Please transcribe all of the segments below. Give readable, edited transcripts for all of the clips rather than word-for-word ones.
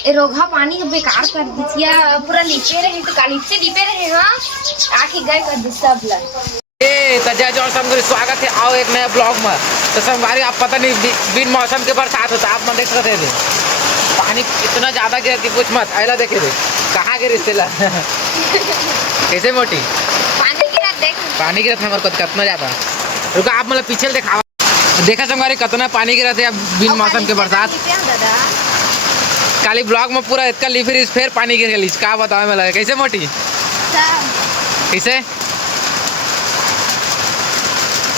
ए रोगा पानी बेकार कर दिया पूरा लीपे रहे तो काली से लीपे रहे हां आके गए कर दिस सब ला ए तो जय जोर सबको स्वागत है आओ एक नया ब्लॉग में। तो संगवारी आप पता नहीं बिन मौसम के बरसात होता आप मन देख सकते थे पानी इतना ज्यादा गिरा कि कुछ मत आइला देखे थे कहाँ गिरी तेला कैसे मोटी पानी गिरा था हमारे को कितना ज्यादा रुका आप मतलब पीछे देखा देखा संगवारी कितना पानी गिरा थे बिन मौसम के बरसात काली ब्लॉग में पूरा इतना लिफिर फिर पानी गिर गई का बताओ मैं लगा कैसे मोटी कैसे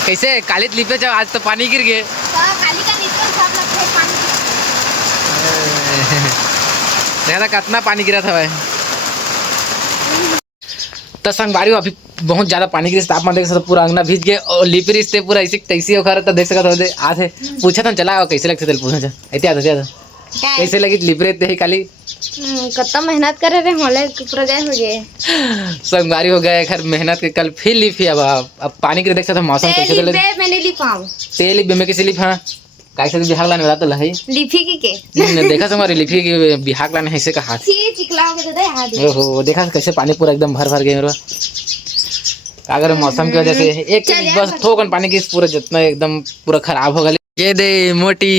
कैसे काली लिपे जब आज तो पानी गिर गए देखा कितना पानी गिरा था भाई। तो संगवारी अभी बहुत ज्यादा पानी गिरी तापमान देख सकते पूरा अंगना भीज गए और लिपी रिश्ते पूरा ऐसे तैसी होकर तो देख सकते आज पूछा था चला कैसे लगते थे पूछा था कैसे लगी लिपी रहते है काली कितना मेहनत करे रे होले पूरा गए हो गए संगवारी हो गए खैर मेहनत के कल फिर लिपी अब पानी गिरे देख सकते मौसम कैसे चले मैंने लिपाऊं तेल बे में कैसे लिपा कैसे बिहार लाने वाला तो लही लिपी के देखा संगवारी लिपी के बिहार लाने ऐसे का हाथ चिकला हो गया याद ओहो देखा कैसे पानी पूरा एकदम भर भर गए मेरा अगर मौसम की वजह से एक बस थोकन पानी की पूरा जितना एकदम पूरा खराब हो गया ये दे मोटी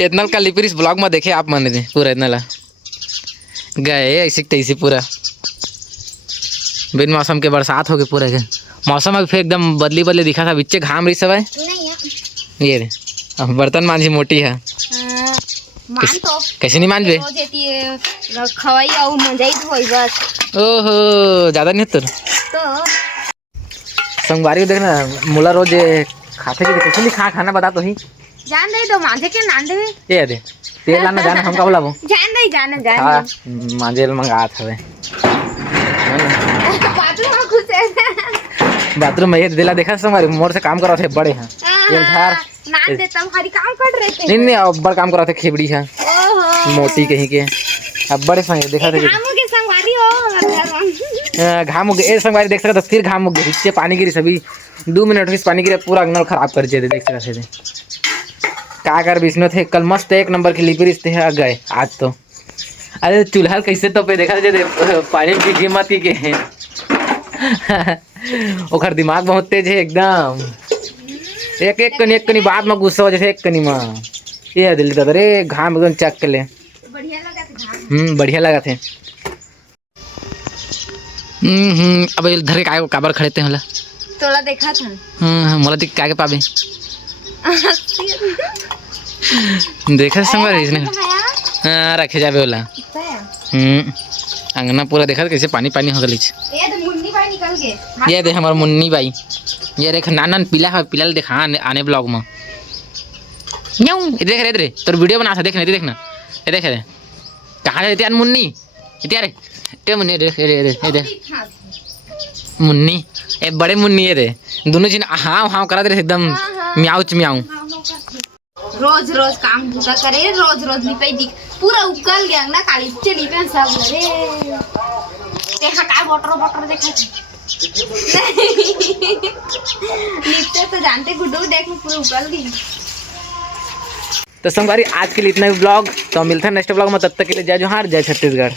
इतना का लिपरिस ब्लॉग में देखे आप माने दे पूरा इतना ला गए ऐसे तैसे पूरा बिन मौसम के बरसात हो गए पूरा के मौसम अभी फिर एकदम बदली बदली दिखा था बिच्चे घाम रही सब है ये दे अब बर्तन मांझी मोटी है कैसे नहीं मांझबे खवाई और मंजाई होई बस ओहो ज्यादा नहीं तो संगवारी देखना मुला रोज खाते के कैसे नहीं खाना बता तो ही जान दे तो मांझे के नान दे ये दे तेल लाना जाना हम का बोला वो जान मांझेल मंगात हवे बाथरूम में ये दिला देखा संगवारी मोर से काम करा थे बड़े हैं ये धार नान दे तब हरी काम कर रहे थे नहीं अब बड़ काम करा थे खेबड़ी है मोटी कहीं के अब बड़े संग देखा थे घाम के संगवारी हो घाम ए संगवारी देख सकते फिर घाम गए नीचे पानी गिरी सभी 2 मिनट में पानी गिरे पूरा अंगना खराब कर दिए देख सकते थे का कर इसमें थे कल मस्त एक नंबर की लिपि रिश्ते है गए आज तो अरे चूल्हा कैसे तो पे देखा थे पानी की कीमत के हैं ओखर दिमाग बहुत तेज है एकदम एक कनी बात में गुस्सा हो जैसे एक कनी में ये दिल्ली दादा रे घाम एकदम चक ले बढ़िया लगा थे अब इधर के काबर खड़े थे होला तोला देखा था मोला दिख के पाबे देखा संगवारी इसने हां रखे जाबे होला अंगना पूरा देखा कैसे पानी पानी हो गई ये तो मुन्नी भाई निकल गए ये देख हमार मुन्नी भाई ये देख नानन पीला है पीला देखा आने ब्लॉग में न्यू देख रे तोर वीडियो बना था देखना ये देख रे कहां है त्यान मुन्नी इत्यारे ते मुन्नी रे मुन्नी ए बड़े मुन्नी है रे दोनों जन हां करा दे एकदम म्याऊ रोज रोज काम पूरा करे रोज लिपाई दिख पूरा उकल गया ना काली से लिपे सब रे देखा का बटर देखा लिपते तो जानते गुड्डू देख पूरा उकल गई। तो संगवारी आज के लिए इतना ही ब्लॉग तो मिलता है नेक्स्ट ब्लॉग में तब तक के लिए जय जोहार जय छत्तीसगढ़।